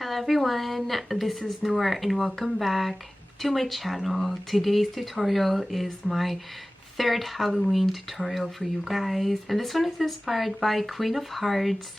Hello everyone, this is Noor and welcome back to my channel. Today's tutorial is my third Halloween tutorial for you guys, and this one is inspired by Queen of Hearts.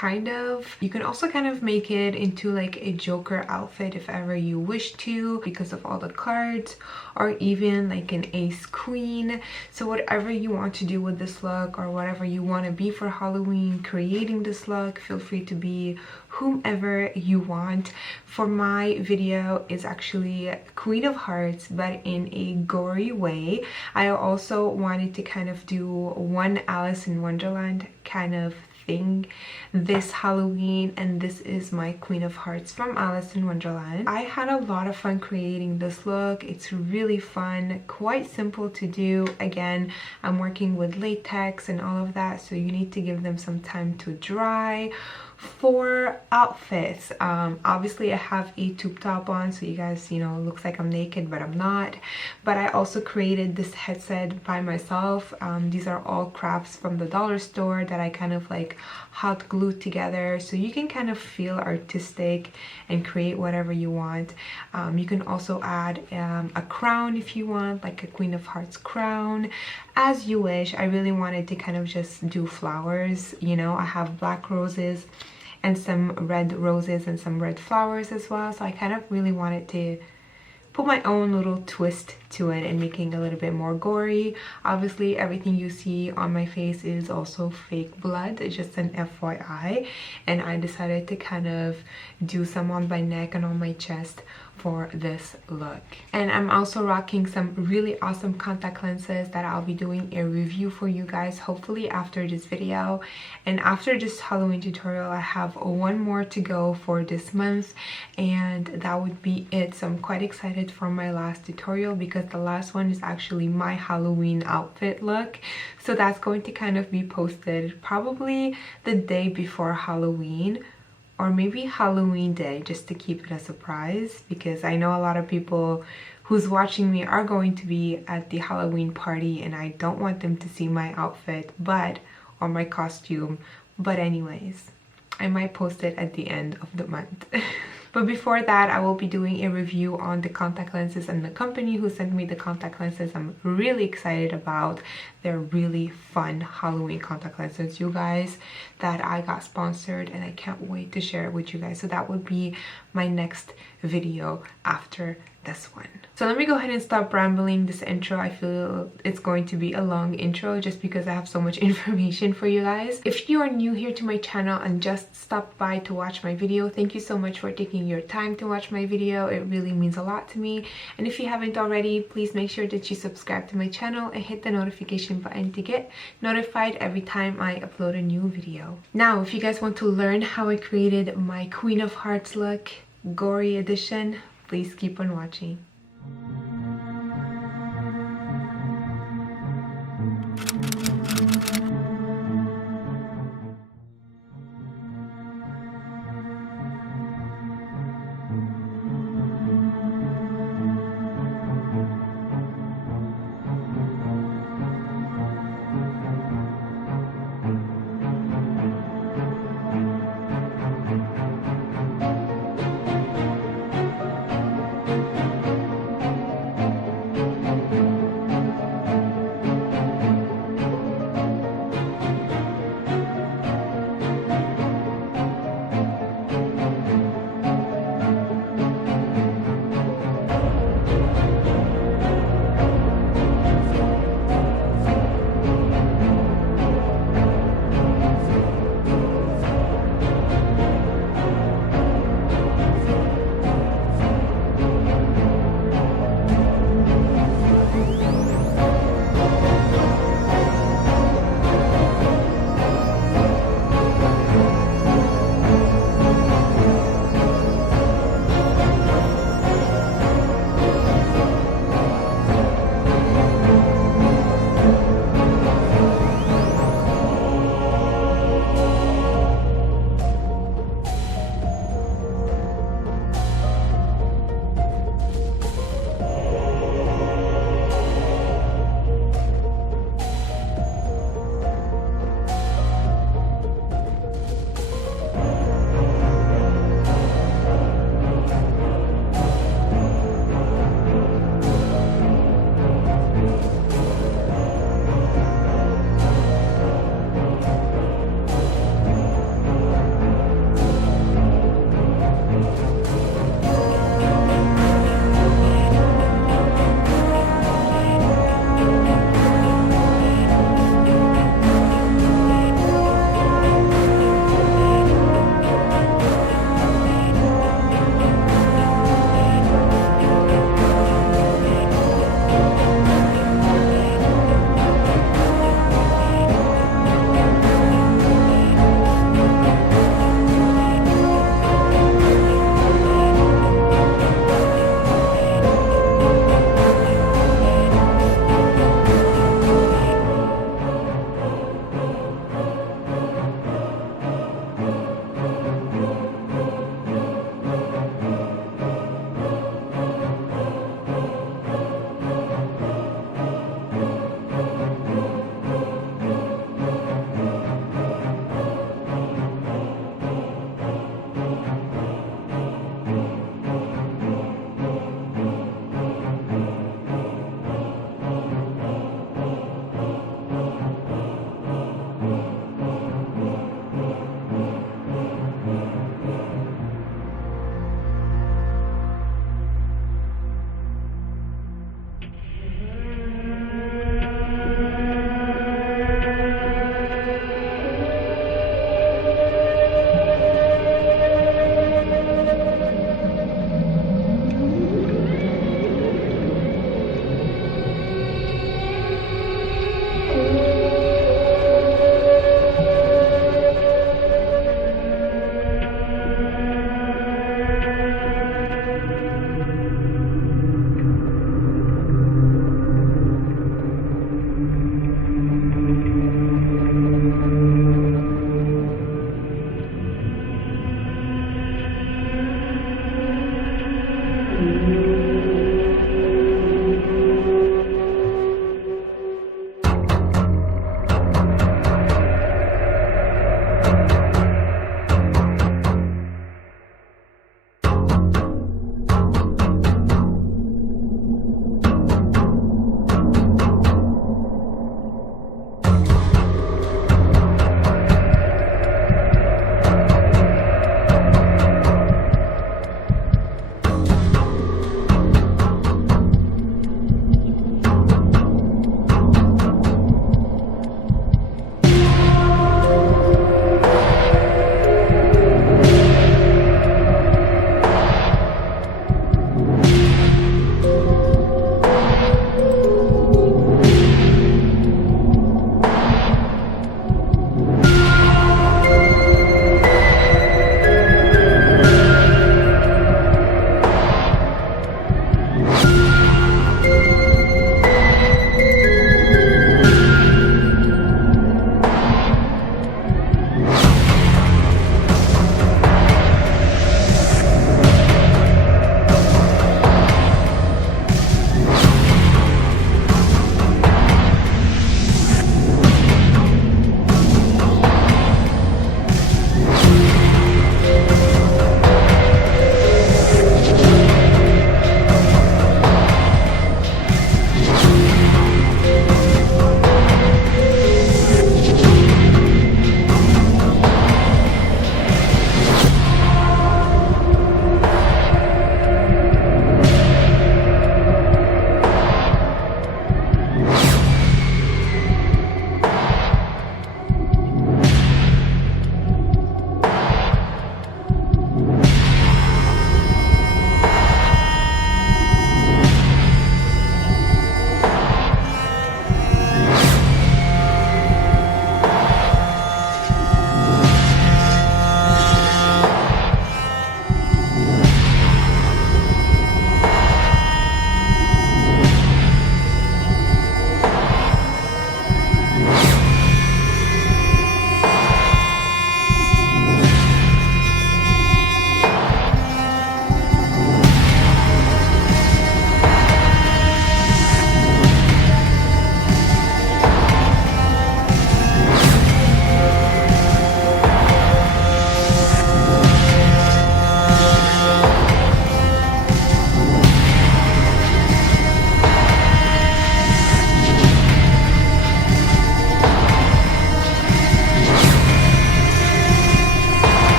You can also kind of make it into like a Joker outfit if ever you wish to, because of all the cards, or even like an ace queen. So whatever you want to do with this look, or whatever you want to be for Halloween creating this look, feel free to be whomever you want. For my video is actually Queen of Hearts, but in a gory way. I also wanted to kind of do one Alice in Wonderland kind of thing this Halloween, and this is my Queen of Hearts from Alice in Wonderland. I had a lot of fun creating this look. It's really fun, quite simple to do. Again, I'm working with latex and all of that, so you need to give them some time to dry. For outfits, obviously I have a tube top on, so you guys, you know, it looks like I'm naked, but I'm not. But I also created this headset by myself. These are all crafts from the dollar store that I kind of like hot glued together, so you can kind of feel artistic and create whatever you want. You can also add a crown if you want, like a Queen of Hearts crown, as you wish. I really wanted to kind of just do flowers, you know. I have black roses and some red roses and some red flowers as well, so I kind of really wanted to put my own little twist to it and making it a little bit more gory. Obviously everything you see on my face is also fake blood, it's just an FYI, and I decided to kind of do some on my neck and on my chest for this look. And I'm also rocking some really awesome contact lenses that I'll be doing a review for you guys hopefully after this video. And after this Halloween tutorial, I have one more to go for this month, and that would be it. So I'm quite excited for my last tutorial, because the last one is actually my Halloween outfit look. So that's going to kind of be posted probably the day before Halloween, or maybe Halloween day, just to keep it a surprise, because I know a lot of people who's watching me are going to be at the Halloween party, and I don't want them to see my outfit or my costume. But anyways, I might post it at the end of the month. But before that, I will be doing a review on the contact lenses and the company who sent me the contact lenses. I'm really excited about. They're really fun Halloween contact lenses, you guys, that I got sponsored, and I can't wait to share it with you guys. So that would be my next video after this one. So let me go ahead and stop rambling this intro. I feel it's going to be a long intro just because I have so much information for you guys. If you are new here to my channel and just stopped by to watch my video, thank you so much for taking your time to watch my video. It really means a lot to me. And if you haven't already, please make sure that you subscribe to my channel and hit the notification button to get notified every time I upload a new video. Now, if you guys want to learn how I created my Queen of Hearts look, gory edition, please keep on watching.